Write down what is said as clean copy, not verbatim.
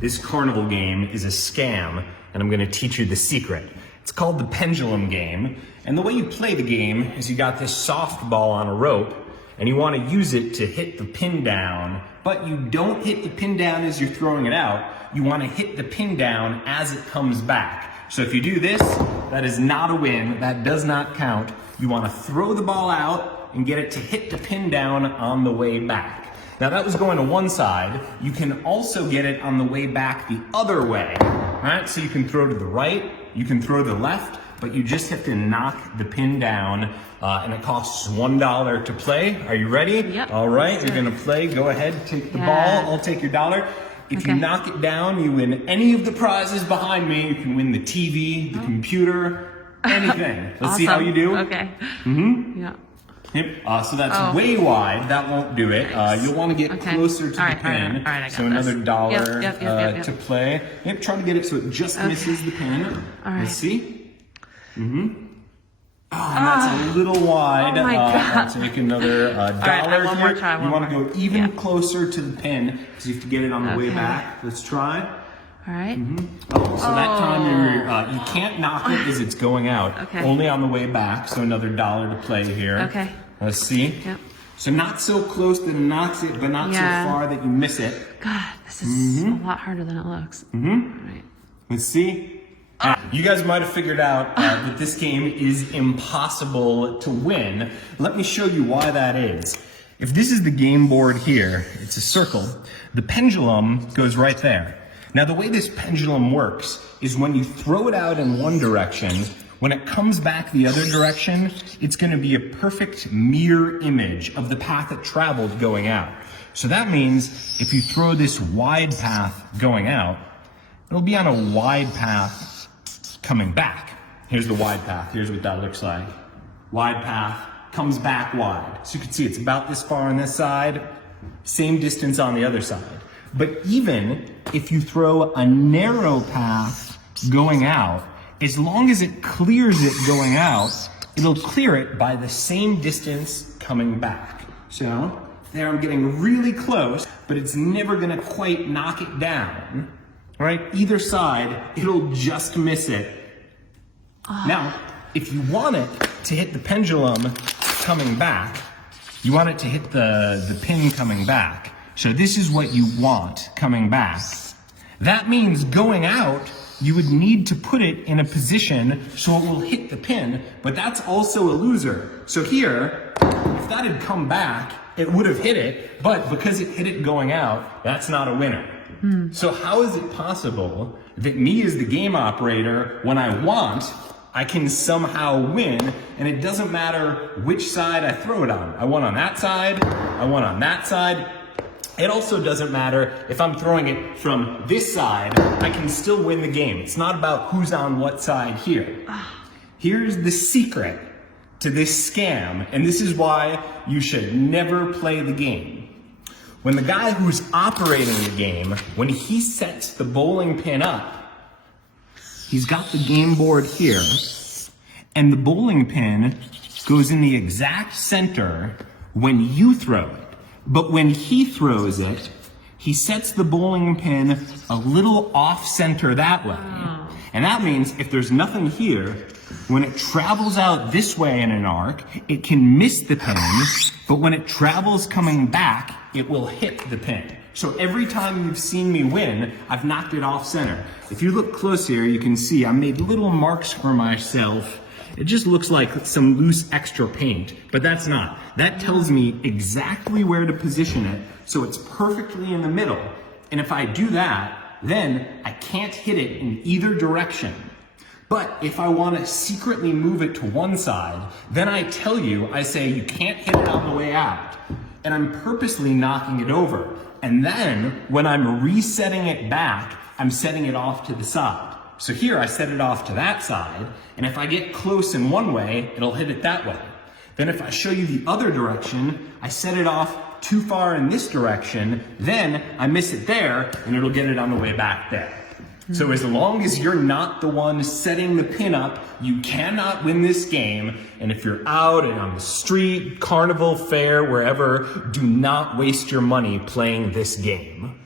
This carnival game is a scam, and I'm gonna teach you the secret. It's called the Pendulum game, and the way you play the game is you got this softball on a rope, and you wanna use it to hit the pin down, but you don't hit the pin down as you're throwing it out. You wanna hit the pin down as it comes back. So if you do this, that is not a win, that does not count. You wanna throw the ball out and get it to hit the pin down on the way back. Now that was going to one side. You can also get it on the way back the other way, right? So you can throw to the right, you can throw to the left, but you just have to knock the pin down, and it costs $1 to play. Are you ready? Yep. All right, you're gonna play. Go ahead, take the ball. I'll take your $1. If you knock it down, you win any of the prizes behind me. You can win the TV, the computer, anything. Let's see how you do. Okay. Yeah. Yep. So that's way wide. That won't do it. You'll want to get closer to the pin. All right, I got so another $1 Yep. to play. Yep. Try to get it so it just misses the pin. All right. Let's see. Oh, and that's a little wide. Oh my God. Let's make another $1 right, one more here. try, You want to go even Yeah. closer to the pin because you have to get it on the way back. Let's try. All right. Oh, so that time you can't knock it as it's going out. Okay. Only on the way back. So another $1 to play here. Okay. Let's see. Yep. So not so close that it knocks it, but not so far that you miss it. God, this is a lot harder than it looks. All right. Let's see. You guys might have figured out that this game is impossible to win. Let me show you why that is. If this is the game board here, it's a circle. The pendulum goes right there. Now the way this pendulum works is when you throw it out in one direction, when it comes back the other direction, it's going to be a perfect mirror image of the path it traveled going out. So that means if you throw this wide path going out, it'll be on a wide path coming back. Here's the wide path. Here's what that looks like. Wide path comes back wide. So you can see it's about this far on this side, same distance on the other side. But even if you throw a narrow path going out, as long as it clears it going out, it'll clear it by the same distance coming back. So there I'm getting really close, but it's never gonna quite knock it down. Right? Either side, it'll just miss it. Now, if you want it to hit the pendulum coming back, you want it to hit the pin coming back. So this is what you want coming back. That means going out, you would need to put it in a position so it will hit the pin, but that's also a loser. So here, if that had come back, it would have hit it, but because it hit it going out, that's not a winner. So how is it possible that me as the game operator, when I want, I can somehow win, and it doesn't matter which side I throw it on. I want on that side, I want on that side. It also doesn't matter if I'm throwing it from this side, I can still win the game. It's not about who's on what side here. Here's the secret to this scam, and this is why you should never play the game. When the guy who's operating the game, when he sets the bowling pin up, he's got the game board here, and the bowling pin goes in the exact center when you throw it. But when he throws it, he sets the bowling pin a little off center that way. And that means if there's nothing here, when it travels out this way in an arc, it can miss the pin, but when it travels coming back, it will hit the pin. So every time you've seen me win, I've knocked it off center. If you look close here, you can see I made little marks for myself. It just looks like some loose extra paint, but that's not. That tells me exactly where to position it, so it's perfectly in the middle. And if I do that, then I can't hit it in either direction. But if I want to secretly move it to one side, then I tell you, I say you can't hit it on the way out. And I'm purposely knocking it over. And then when I'm resetting it back, I'm setting it off to the side. So here I set it off to that side, and if I get close in one way, it'll hit it that way. Then if I show you the other direction, I set it off too far in this direction, then I miss it there, and it'll get it on the way back there. So as long as you're not the one setting the pin up, you cannot win this game. And if you're out and on the street, carnival, fair, wherever, do not waste your money playing this game.